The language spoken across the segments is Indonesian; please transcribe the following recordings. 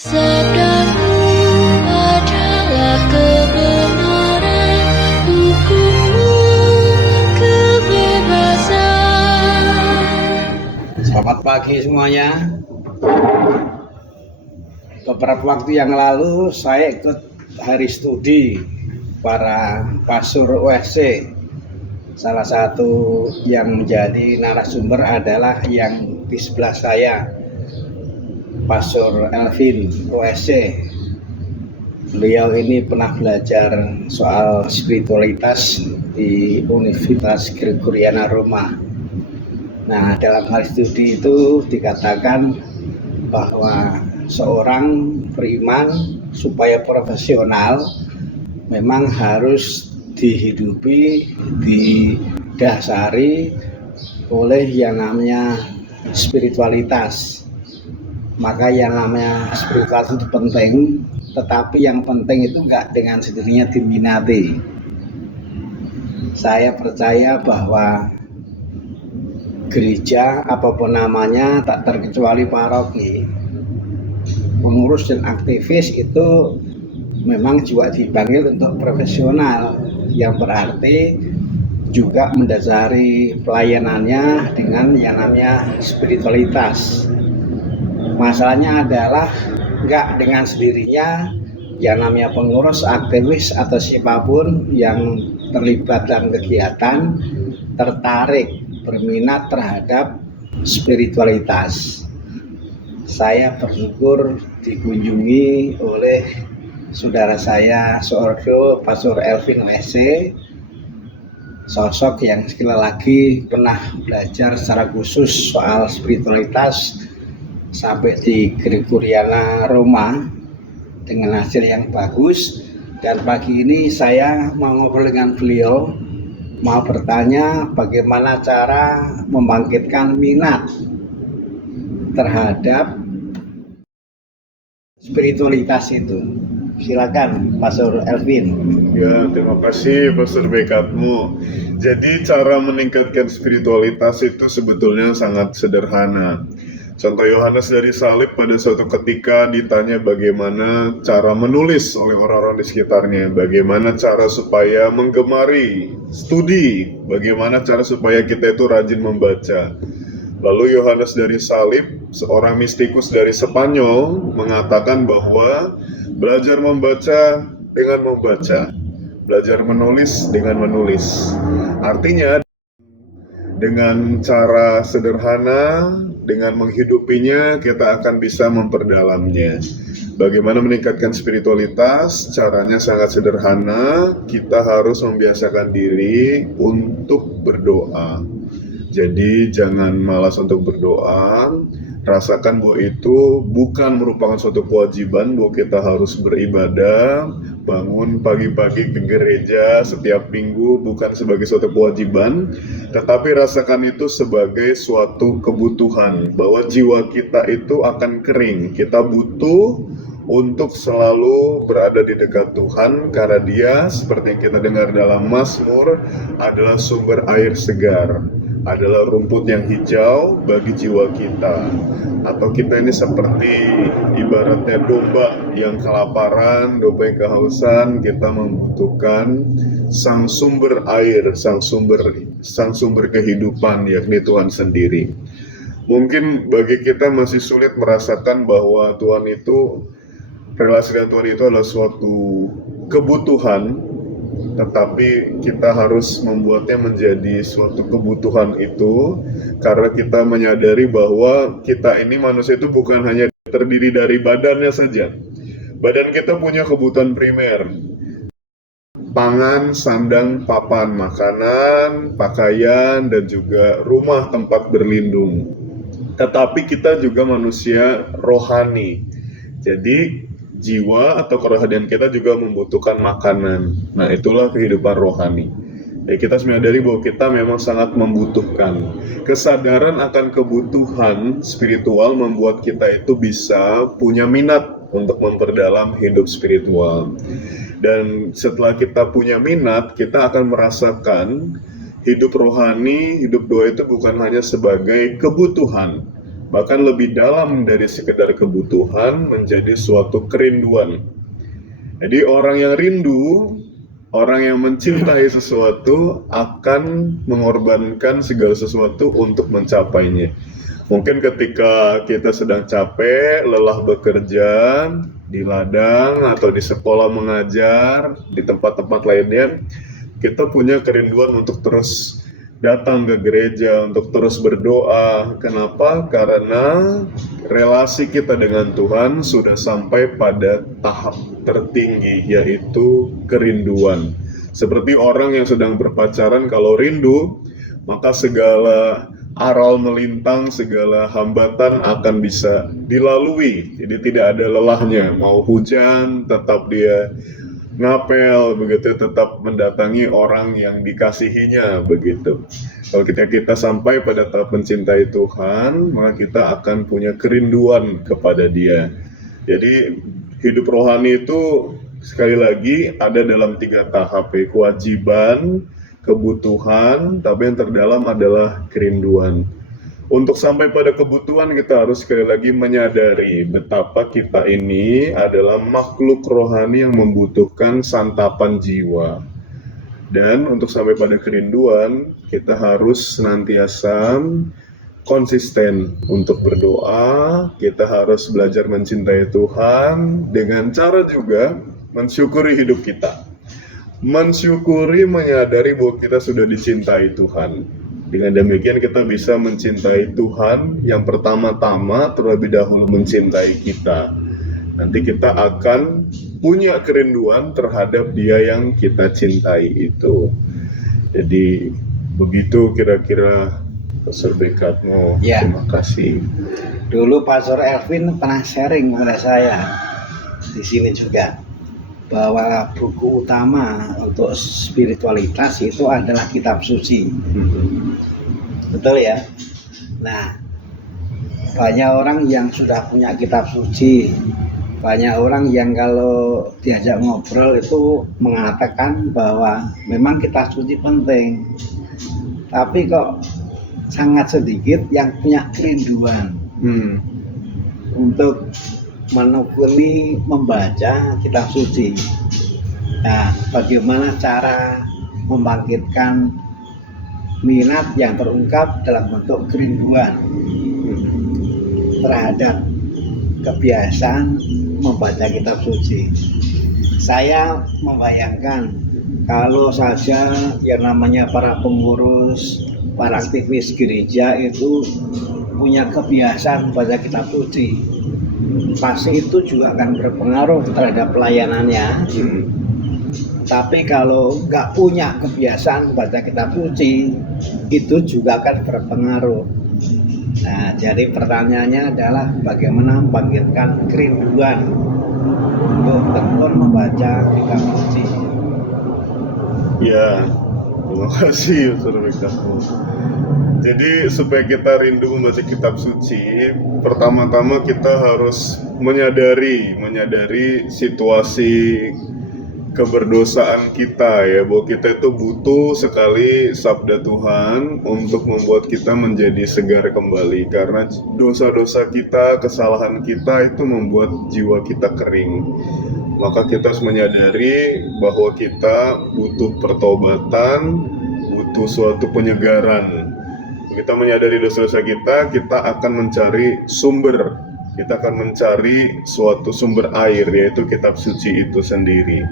Sabdamu adalah kebenaran, hukummu kebebasan. Selamat pagi semuanya. Beberapa waktu yang lalu saya ikut hari studi para pasur OSC. Salah satu yang menjadi narasumber adalah yang di sebelah saya, Pastor Elvin OSC. Beliau ini pernah belajar soal spiritualitas di Universitas Gregoriana Roma. Nah, dalam hal studi itu dikatakan bahwa seorang beriman supaya profesional memang harus dihidupi, didasari oleh yang namanya spiritualitas. Maka yang namanya spiritualitas itu penting, tetapi yang penting itu enggak dengan sendirinya diminati. Saya percaya bahwa gereja apapun namanya, tak terkecuali paroki, pengurus dan aktivis itu memang juga dipanggil untuk profesional, yang berarti juga mendasari pelayanannya dengan yang namanya spiritualitas. Masalahnya adalah enggak dengan sendirinya yang namanya pengurus, aktivis atau siapapun yang terlibat dalam kegiatan tertarik, berminat terhadap spiritualitas. Saya bersyukur dikunjungi oleh saudara saya seordo, Pastor Elvin OSC, sosok yang sekali lagi pernah belajar secara khusus soal spiritualitas sampai di Gregoriana Roma dengan hasil yang bagus. Dan pagi ini saya mau ngobrol dengan beliau, mau bertanya bagaimana cara membangkitkan minat terhadap spiritualitas itu. Silakan Pastor Elvin. Ya, terima kasih Pastor berkatmu. Jadi cara meningkatkan spiritualitas itu sebetulnya sangat sederhana. Contoh Yohanes dari Salib pada suatu ketika ditanya bagaimana cara menulis oleh orang-orang di sekitarnya, bagaimana cara supaya menggemari studi, bagaimana cara supaya kita itu rajin membaca. Lalu Yohanes dari Salib, seorang mistikus dari Spanyol, mengatakan bahwa belajar membaca dengan membaca, belajar menulis dengan menulis. Artinya dengan cara sederhana, dengan menghidupinya, kita akan bisa memperdalamnya. Bagaimana meningkatkan spiritualitas? Caranya sangat sederhana. Kita harus membiasakan diri untuk berdoa. Jadi jangan malas untuk berdoa. Rasakan bahwa itu bukan merupakan suatu kewajiban bahwa kita harus beribadah, bangun pagi-pagi ke gereja setiap minggu bukan sebagai suatu kewajiban, tetapi rasakan itu sebagai suatu kebutuhan, bahwa jiwa kita itu akan kering. Kita butuh untuk selalu berada di dekat Tuhan, karena Dia, seperti yang kita dengar dalam Mazmur, adalah sumber air segar, adalah rumput yang hijau bagi jiwa kita. Atau kita ini seperti ibaratnya domba yang kelaparan, domba yang kehausan. Kita membutuhkan sang sumber air, sang sumber kehidupan, yakni Tuhan sendiri. Mungkin bagi kita masih sulit merasakan bahwa Tuhan itu, relasi dengan Tuhan itu adalah suatu kebutuhan, tetapi kita harus membuatnya menjadi suatu kebutuhan itu, karena kita menyadari bahwa kita ini manusia itu bukan hanya terdiri dari badannya saja. Badan kita punya kebutuhan primer: pangan, sandang, papan, makanan, pakaian, dan juga rumah tempat berlindung. Tetapi kita juga manusia rohani. Jadi jiwa atau kerohanian kita juga membutuhkan makanan. Nah, itulah kehidupan rohani. Ya, kita menyadari bahwa kita memang sangat membutuhkan. Kesadaran akan kebutuhan spiritual membuat kita itu bisa punya minat untuk memperdalam hidup spiritual. Dan setelah kita punya minat, kita akan merasakan hidup rohani, hidup doa itu bukan hanya sebagai kebutuhan, bahkan lebih dalam dari sekedar kebutuhan menjadi suatu kerinduan. Jadi orang yang rindu, orang yang mencintai sesuatu akan mengorbankan segala sesuatu untuk mencapainya. Mungkin ketika kita sedang capek, lelah bekerja di ladang atau di sekolah mengajar, di tempat-tempat lainnya, kita punya kerinduan untuk terus datang ke gereja, untuk terus berdoa. Kenapa? Karena relasi kita dengan Tuhan sudah sampai pada tahap tertinggi, yaitu kerinduan. Seperti orang yang sedang berpacaran, kalau rindu, maka segala aral melintang, segala hambatan akan bisa dilalui. Jadi tidak ada lelahnya. Mau hujan, tetap dia ngapel, begitu, tetap mendatangi orang yang dikasihinya, begitu. Kalau kita sampai pada tahap mencintai Tuhan, maka kita akan punya kerinduan kepada Dia. Jadi hidup rohani itu sekali lagi ada dalam 3 tahap, kewajiban, kebutuhan, tapi yang terdalam adalah kerinduan. Untuk sampai pada kebutuhan, kita harus sekali lagi menyadari betapa kita ini adalah makhluk rohani yang membutuhkan santapan jiwa. Dan untuk sampai pada kerinduan, kita harus senantiasa konsisten untuk berdoa. Kita harus belajar mencintai Tuhan dengan cara juga mensyukuri hidup kita. Mensyukuri, menyadari bahwa kita sudah dicintai Tuhan. Dengan demikian kita bisa mencintai Tuhan yang pertama-tama terlebih dahulu mencintai kita. Nanti kita akan punya kerinduan terhadap Dia yang kita cintai itu. Jadi begitu kira-kira Pastor Bekatmo. Ya. Terima kasih. Dulu Pastor Elvin pernah sharing kepada saya di sini juga, bahwa buku utama untuk spiritualitas itu adalah kitab suci. Betul ya? Nah, banyak orang yang sudah punya kitab suci, banyak orang yang kalau diajak ngobrol itu mengatakan bahwa memang kitab suci penting, tapi kok sangat sedikit yang punya kerinduan untuk menekuni membaca kitab suci. Nah, bagaimana cara membangkitkan minat yang terungkap dalam bentuk kerinduan terhadap kebiasaan membaca kitab suci? Saya membayangkan kalau saja yang namanya para pengurus, para aktivis gereja itu punya kebiasaan membaca kitab suci, pasti itu juga akan berpengaruh terhadap pelayanannya. Tapi kalau nggak punya kebiasaan baca kitab suci, itu juga akan berpengaruh. Nah, jadi pertanyaannya adalah bagaimana membangkitkan kerinduan untuk tekun membaca kitab suci. Ya, terima kasih Pastor Bekatmo. Jadi supaya kita rindu membaca kitab suci, pertama-tama kita harus menyadari situasi keberdosaan kita, ya, bahwa kita itu butuh sekali sabda Tuhan untuk membuat kita menjadi segar kembali, karena dosa-dosa kita, kesalahan kita itu membuat jiwa kita kering. Maka kita harus menyadari bahwa kita butuh pertobatan, butuh suatu penyegaran. Kita menyadari dosa-dosa kita akan mencari sumber. Kita akan mencari suatu sumber air, yaitu kitab suci itu sendiri.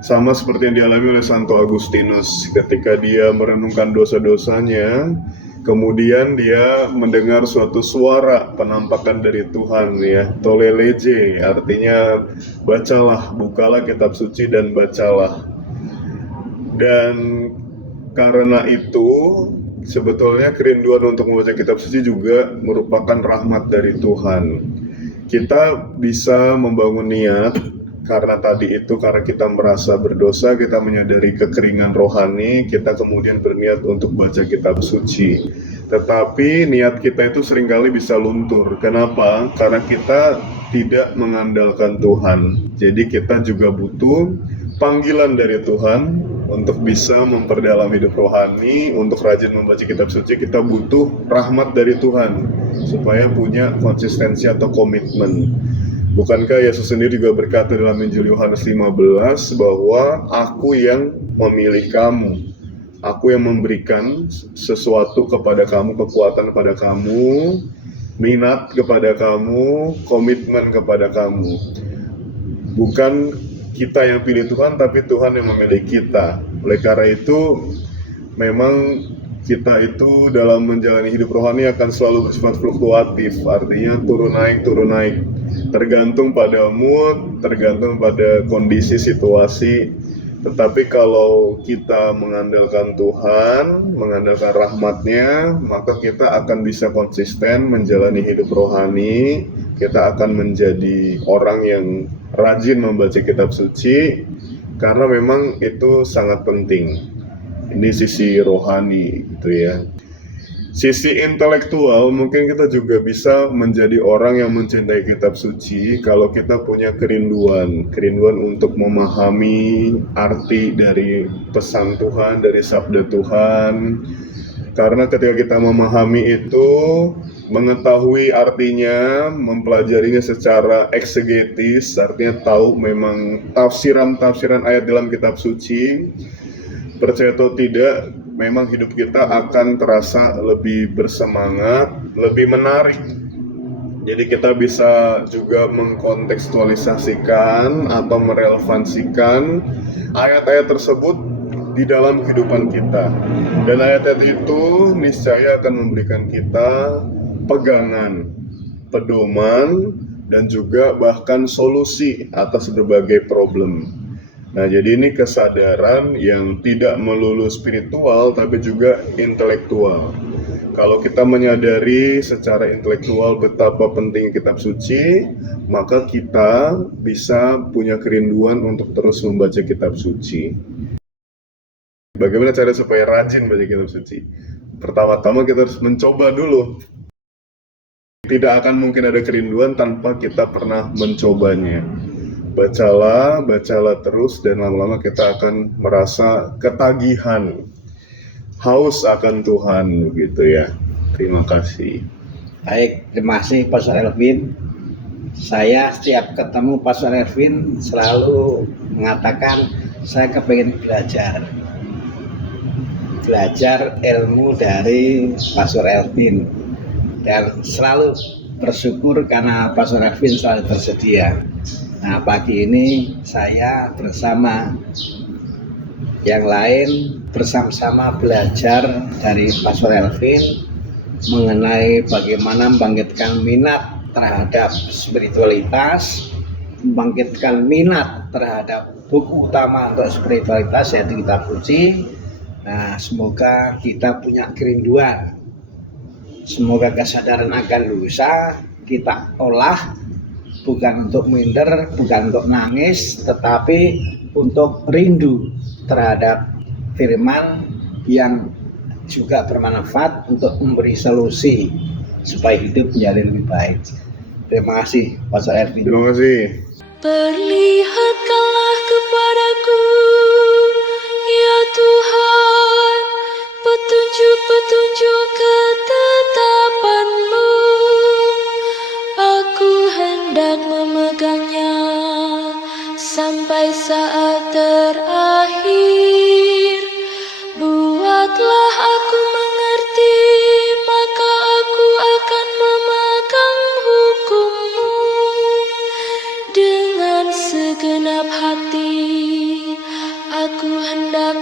Sama seperti yang dialami oleh Santo Agustinus ketika dia merenungkan dosa-dosanya, kemudian dia mendengar suatu suara penampakan dari Tuhan, ya, tole lege, artinya bacalah, bukalah kitab suci dan bacalah. Dan karena itu sebetulnya kerinduan untuk membaca kitab suci juga merupakan rahmat dari Tuhan. Kita bisa membangun niat karena kita merasa berdosa, kita menyadari kekeringan rohani, kita kemudian berniat untuk baca kitab suci. Tetapi niat kita itu seringkali bisa luntur. Kenapa? Karena kita tidak mengandalkan Tuhan. Jadi kita juga butuh panggilan dari Tuhan untuk bisa memperdalam hidup rohani, untuk rajin membaca kitab suci. Kita butuh rahmat dari Tuhan. supaya punya konsistensi atau komitmen. Bukankah Yesus sendiri juga berkata dalam Injil Yohanes 15 bahwa aku yang memilih kamu, aku yang memberikan sesuatu kepada kamu, kekuatan kepada kamu, minat kepada kamu, komitmen kepada kamu. Bukan kita yang pilih Tuhan, tapi Tuhan yang memilih kita. Oleh karena itu, memang kita itu dalam menjalani hidup rohani akan selalu bersifat fluktuatif, artinya turun naik, tergantung pada mood, tergantung pada kondisi situasi. Tetapi kalau kita mengandalkan Tuhan, mengandalkan rahmat-Nya, maka kita akan bisa konsisten menjalani hidup rohani. Kita akan menjadi orang yang rajin membaca kitab suci, karena memang itu sangat penting. Ini sisi rohani gitu ya. Sisi intelektual mungkin kita juga bisa menjadi orang yang mencintai kitab suci kalau kita punya kerinduan untuk memahami arti dari pesan Tuhan, dari sabda Tuhan. Karena ketika kita memahami itu, mengetahui artinya, mempelajarinya secara eksegetis, artinya tahu memang tafsiran-tafsiran ayat dalam kitab suci, percaya atau tidak, memang hidup kita akan terasa lebih bersemangat, lebih menarik. Jadi kita bisa juga mengkontekstualisasikan atau merelevansikan ayat-ayat tersebut di dalam kehidupan kita. Dan ayat-ayat itu niscaya akan memberikan kita pegangan, pedoman, dan juga bahkan solusi atas berbagai problem. Nah, jadi ini kesadaran yang tidak melulu spiritual, tapi juga intelektual. Kalau kita menyadari secara intelektual betapa penting kitab suci, maka kita bisa punya kerinduan untuk terus membaca kitab suci. Bagaimana cara supaya rajin baca kitab suci? Pertama-tama kita harus mencoba dulu. Tidak akan mungkin ada kerinduan tanpa kita pernah mencobanya. Bacalah terus, dan lama-lama kita akan merasa ketagihan, haus akan Tuhan, begitu ya. Terima kasih. Baik, terima kasih Pastor Elvin. Saya setiap ketemu Pastor Elvin selalu mengatakan saya kepengen belajar ilmu dari Pastor Elvin, dan selalu bersyukur karena Pastor Elvin selalu tersedia. Nah, pagi ini saya bersama yang lain bersama-sama belajar dari Pastor Elvin mengenai bagaimana membangkitkan minat terhadap spiritualitas, membangkitkan minat terhadap buku utama untuk spiritualitas, yaitu kitab suci. Nah, semoga kita punya kerinduan, semoga kesadaran akan dosa kita olah, bukan untuk minder, bukan untuk nangis, tetapi untuk rindu terhadap firman yang juga bermanfaat untuk memberi solusi supaya hidup menjadi lebih baik. Terima kasih, Pastor Elvin. Terima kasih. Perlihatkanlah kepadaku, ya Tuhan, petunjuk-petunjuk ketetapan-Mu. Aku hendak memegangnya sampai saat terakhir. Buatlah aku mengerti, maka aku akan memegang hukum-Mu dengan segenap hati. Aku hendak